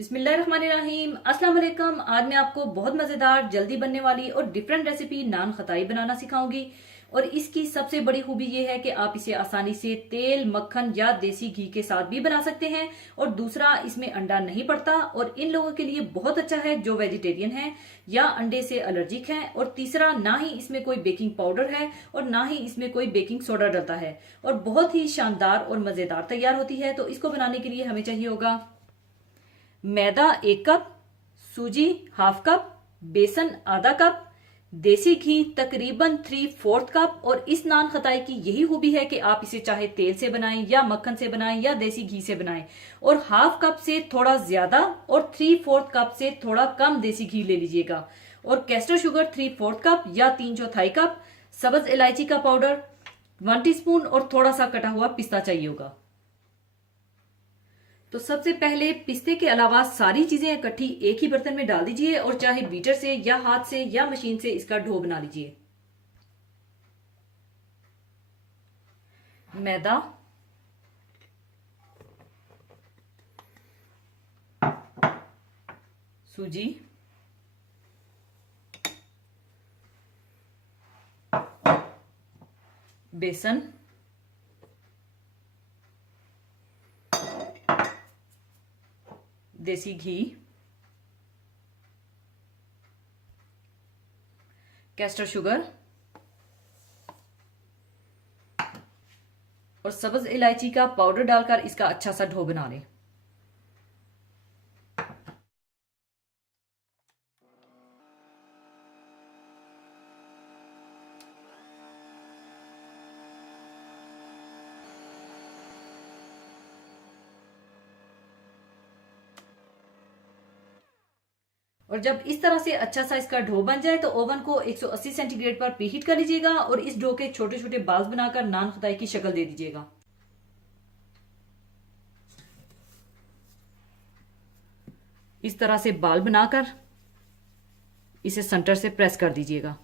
बिस्मिल्लाहिर्रहमानिर्रहीम। अस्सलाम वालेकुम। आज मैं आपको बहुत मज़ेदार, जल्दी बनने वाली और डिफरेंट रेसिपी नान खताई बनाना सिखाऊंगी। और इसकी सबसे बड़ी खूबी ये है कि आप इसे आसानी से तेल, मक्खन या देसी घी के साथ भी बना सकते हैं। और दूसरा, इसमें अंडा नहीं पड़ता और इन लोगों के लिए बहुत अच्छा है जो वेजिटेरियन हैं या अंडे से एलर्जिक हैं। और तीसरा, ना ही इसमें कोई बेकिंग पाउडर है और ना ही इसमें कोई बेकिंग सोडा डलता है और बहुत ही शानदार और मज़ेदार तैयार होती है। तो इसको बनाने के लिए हमें चाहिए होगा मैदा 1 कप, सूजी हाफ कप, बेसन आधा कप, देसी घी तकरीबन 3/4 कप। और इस नान खताई की यही खूबी है कि आप इसे चाहे तेल से बनाएं या मक्खन से बनाएं या देसी घी से बनाएं। और हाफ कप से थोड़ा ज्यादा और 3/4 कप से थोड़ा कम देसी घी ले लीजिएगा। और कैस्टर शुगर 3/4 कप या 3/4 कप, सब्ज इलायची का पाउडर 1 टीस्पून और थोड़ा सा कटा हुआ पिस्ता चाहिए होगा। तो सबसे पहले पिस्ते के अलावा सारी चीजें इकट्ठी एक ही बर्तन में डाल दीजिए और चाहे बीटर से या हाथ से या मशीन से इसका डो बना लीजिए। मैदा, सूजी, बेसन, देसी घी, कैस्टर शुगर और सब्ज इलायची का पाउडर डालकर इसका अच्छा सा डो बना लें। और जब इस तरह से अच्छा सा इसका डो बन जाए तो ओवन को 180 सेंटीग्रेड पर प्रीहीट कर लीजिएगा और इस डो के छोटे छोटे बाल्स बनाकर नान खताई की शक्ल दे दीजिएगा। इस तरह से बाल बनाकर इसे सेंटर से प्रेस कर दीजिएगा।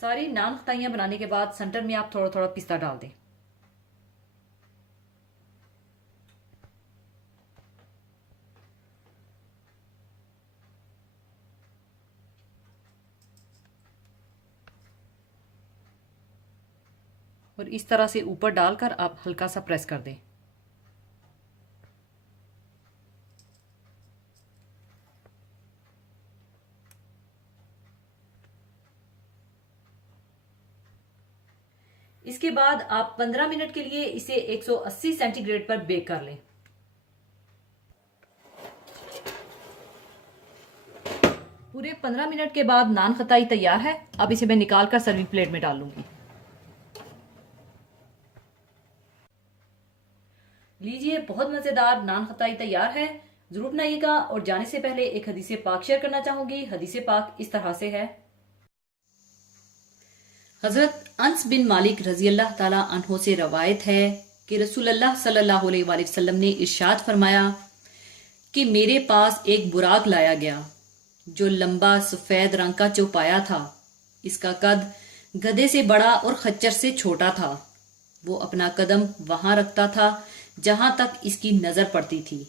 सारी नान खताइयां बनाने के बाद सेंटर में आप थोड़ा थोड़ा पिस्ता डाल दें। और इस तरह से ऊपर डालकर आप हल्का सा प्रेस कर दें। इसके बाद आप 15 मिनट के लिए इसे 180 सेंटीग्रेड पर बेक कर लें। पूरे 15 मिनट के बाद नान खताई तैयार है। अब इसे मैं निकाल कर सर्विंग प्लेट में डाल लूंगी। लीजिए, बहुत मजेदार नान खताई तैयार है। जरूर बनाइएगा। और जाने से पहले एक हदीसे पाक शेयर करना चाहूंगी। हदीसे पाक इस तरह से है। हजरत अनस बिन मालिक रजी अल्लाह ताला अन्हो से रवायत है कि रसूलुल्लाह सल्लल्लाहु अलैहि वसल्लम ने इरशाद फरमाया कि मेरे पास एक बुराक लाया गया जो लंबा सफेद रंग का चौपाया था। इसका कद गधे से बड़ा और खच्चर से छोटा था। वो अपना कदम वहां रखता था जहां तक इसकी नजर पड़ती थी।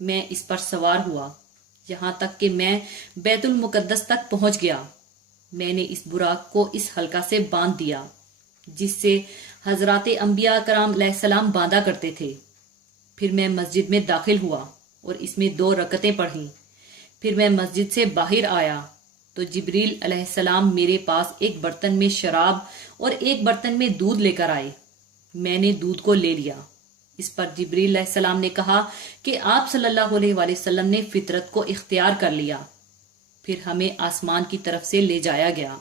मैं इस पर सवार हुआ यहां तक कि मैं बैतुल मुकद्दस तक पहुंच गया। मैंने इस बुराक को इस हल्का से बांध दिया जिससे हजराते अंबिया कराम अलैहिस्सलाम बांधा करते थे। फिर मैं मस्जिद में दाखिल हुआ और इसमें 2 रकतें पढ़ी। फिर मैं मस्जिद से बाहर आया तो जिब्रील अलैहिस्सलाम मेरे पास एक बर्तन में शराब और एक बर्तन में दूध लेकर आए। मैंने दूध को ले लिया। इस पर जिब्रील अलैहिस्सलाम ने कहा कि आप सल्लल्लाहु अलैहि वसल्लम ने फितरत को इख्तियार कर लिया। फिर हमें आसमान की तरफ से ले जाया गया।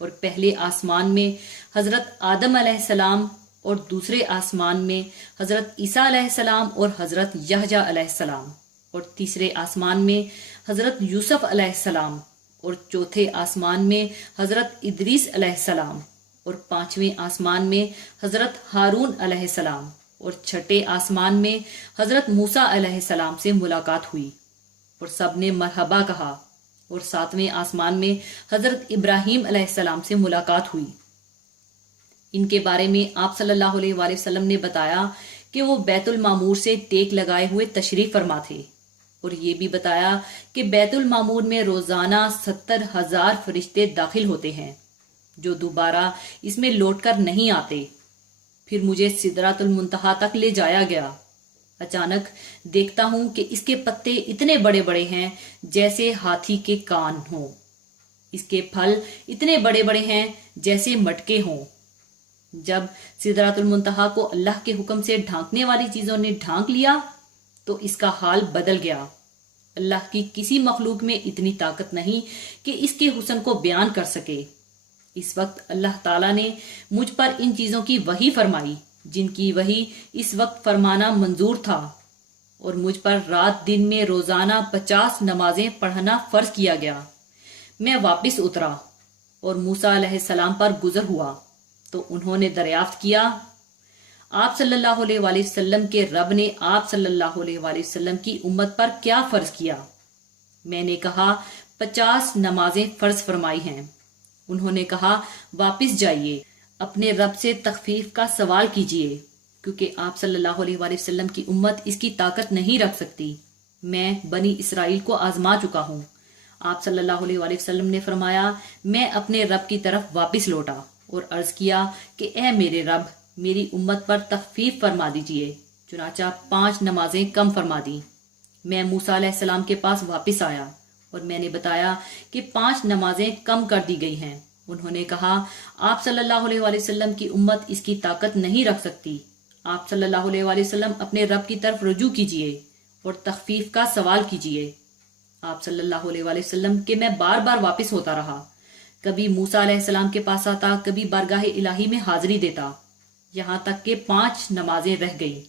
और पहले आसमान में हजरत आदम अलैहिस्सलाम और दूसरे आसमान में हजरत ईसा अलैहिस्सलाम और हजरत यहया अलैहिस्सलाम और तीसरे आसमान में हजरत यूसुफ अलैहिस्सलाम और चौथे आसमान में हजरत इदरीस अलैहिस्सलाम और पांचवें आसमान में हजरत हारून अलैहिस्सलाम और छठे आसमान में हजरत मूसा अलैहिस्सलाम से मुलाकात हुई और सबने मरहबा कहा। और सातवें आसमान में हजरत इब्राहीम अलैहिस्सलाम से मुलाकात हुई। इनके बारे में आप सल्लल्लाहु अलैहि वसल्लम ने बताया कि वो बैतुल मामूर से टेक लगाए हुए तशरीफ फरमा थे और ये भी बताया कि बैतुल मामूर में रोजाना 70,000 फरिश्ते दाखिल होते हैं जो दोबारा इसमें लौटकर नहीं आते। फिर मुझे सिदरातुल मुंतहा तक ले जाया गया। अचानक देखता हूं कि इसके पत्ते इतने बड़े बड़े हैं जैसे हाथी के कान हों। इसके फल इतने बड़े बड़े हैं जैसे मटके हों। जब सिदरातुल मुंतहा को अल्लाह के हुक्म से ढांकने वाली चीजों ने ढांक लिया तो इसका हाल बदल गया। अल्लाह की किसी मखलूक में इतनी ताकत नहीं कि इसके हुस्न को बयान कर सके। इस वक्त अल्लाह ताला ने मुझ पर इन चीजों की वही फरमाई जिनकी वही इस वक्त फरमाना मंजूर था और मुझ पर रात दिन में रोजाना 50 नमाजें पढ़ना फर्ज किया गया। मैं वापस उतरा और मूसा अलैहिस्सलाम पर गुजर हुआ तो उन्होंने दरियाफ्त किया, आप सल्लल्लाहु अलैहि वसल्लम के रब ने आप सल्लल्लाहु अलैहि वसल्लम की उम्मत पर क्या फर्ज किया? मैंने कहा 50 नमाजें फर्ज फरमाई हैं। उन्होंने कहा वापस जाइए, अपने रब से तखफीफ का सवाल कीजिए क्योंकि आप सल्लल्लाहु अलैहि वसल्लम की उम्मत इसकी ताकत नहीं रख सकती। मैं बनी इसराइल को आजमा चुका हूँ। आप सल्लल्लाहु अलैहि वसल्लम ने फरमाया, मैं अपने रब की तरफ वापस लौटा और अर्ज किया कि ए मेरे रब, मेरी उम्मत पर तखफीफ फरमा दीजिए। चुनाचा 5 नमाजें कम फरमा दी। मैं मूसा अलैहिस्सलाम के पास वापस आया और मैंने बताया कि 5 नमाजें कम कर दी गई हैं। उन्होंने कहा आप सल्लल्लाहु अलैहि वसल्लम की उम्मत इसकी ताकत नहीं रख सकती। आप सल्लल्लाहु अलैहि वसल्लम अपने रब की तरफ रुजू कीजिए और तखफीफ का सवाल कीजिए। आप सल्लल्लाहु अलैहि वसल्लम के मैं बार बार वापस होता रहा। कभी मूसा अलैहिस्सलाम के पास आता, कभी बारगाह इलाही में हाजिरी देता, यहाँ तक कि 5 नमाजें रह गई।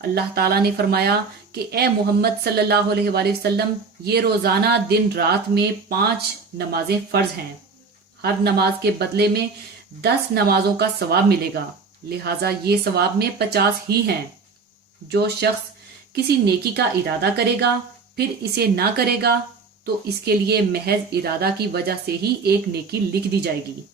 अल्लाह ताला ने फरमाया कि ए मोहम्मद सल्लल्लाहु अलैहि वसल्लम, ये रोजाना दिन रात में 5 नमाजें फर्ज हैं। हर नमाज के बदले में 10 नमाजों का सवाब मिलेगा, लिहाजा ये सवाब में 50 ही हैं। जो शख्स किसी नेकी का इरादा करेगा फिर इसे ना करेगा तो इसके लिए महज इरादा की वजह से ही एक नेकी लिख दी जाएगी,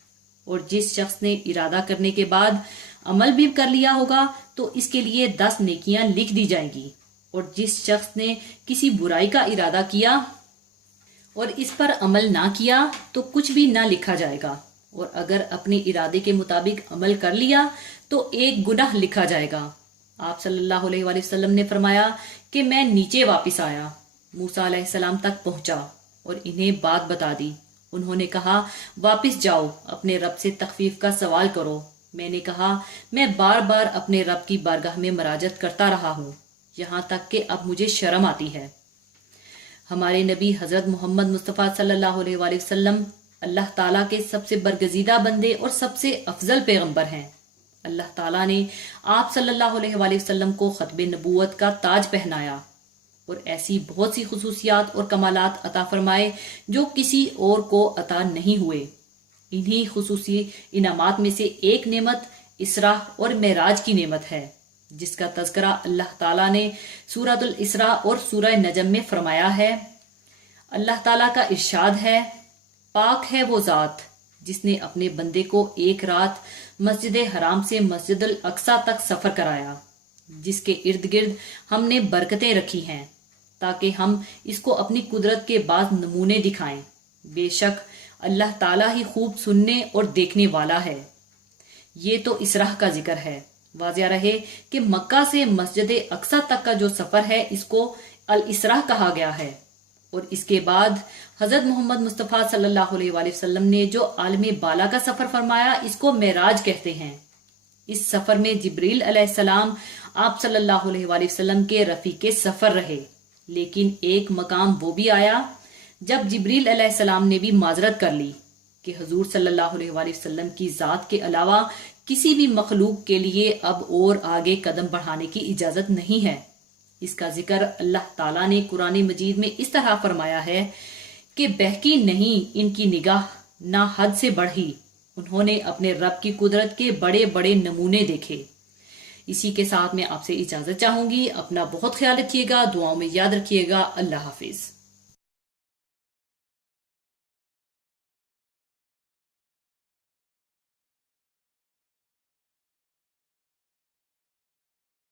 और जिस शख्स ने इरादा करने के बाद अमल भी कर लिया होगा तो इसके लिए 10 नेकियां लिख दी जाएंगी, और जिस शख्स ने किसी बुराई का इरादा किया और इस पर अमल ना किया तो कुछ भी ना लिखा जाएगा, और अगर अपने इरादे के मुताबिक अमल कर लिया तो एक गुनाह लिखा जाएगा। आप सल्लल्लाहु अलैहि वसल्लम ने फरमाया कि मैं नीचे वापस आया, मूसा अलैहिस्सलाम तक पहुंचा और इन्हें बात बता दी। उन्होंने कहा वापस जाओ, अपने रब से तखफीफ का सवाल करो। मैंने कहा मैं बार बार अपने रब की बारगाह में मराजत करता रहा हूँ, यहाँ तक कि अब मुझे शर्म आती है। हमारे नबी हजरत मोहम्मद मुस्तफ़ा सल्लल्लाहु अलैहि वसल्लम अल्लाह ताला के सबसे बरगजीदा बंदे और सबसे अफजल पैगंबर हैं। अल्लाह ताला ने आप सल्लल्लाहु अलैहि वसल्लम को खत्बे नबूवत का ताज पहनाया और ऐसी बहुत सी खुसूसियात और कमालात अता फरमाए जो किसी और को अता नहीं हुए। इन्हीं खुसूसी इनामात में से एक नेमत इसरा और मेराज की नेमत है, जिसका तज़किरा अल्लाह ताला ने सूरतुल इसरा और सूरह नजम में फरमाया है। अल्लाह ताला का इरशाद है, पाक है वो ज़ात जिसने अपने बंदे को एक रात मस्जिद हराम से मस्जिदुल अक्सा तक सफर कराया, जिसके इर्द गिर्द हमने बरकतें रखी हैं ताकि हम इसको अपनी कुदरत के बाद नमूने दिखाएं। बेशक अल्लाह ताला ही खूब सुनने और देखने वाला है। ये तो इसराह का जिक्र है। वाज़िया रहे कि मक्का से मस्जिद अक्सा तक का जो सफर है इसको अल इसराह कहा गया है, और इसके बाद हजरत मोहम्मद मुस्तफ़ा सल्लल्लाहु अलैहि वसल्लम ने जो आलम बाला का सफर फरमाया इसको मेराज कहते हैं। इस सफर में जिब्रील अलैहिस्सलाम आप सल्लल्लाहु अलैहि वसल्लम के रफीके सफर रहे, लेकिन एक मकाम वो भी आया जब जिब्रील अलैहिस्सलाम ने भी माजरत कर ली کہ حضور صلی اللہ علیہ وآلہ وسلم کی ذات کے علاوہ کسی بھی مخلوق کے لیے اب اور آگے قدم بڑھانے کی اجازت نہیں ہے۔ اس کا ذکر اللہ تعالیٰ نے قرآن مجید میں اس طرح فرمایا ہے کہ بہکی نہیں ان کی نگاہ نہ حد سے بڑھی، انہوں نے اپنے رب کی قدرت کے بڑے بڑے نمونے دیکھے۔ اسی کے ساتھ میں آپ سے اجازت چاہوں گی، اپنا بہت خیال رکھیے گا، دعاؤں میں یاد رکھیے گا۔ اللہ حافظ۔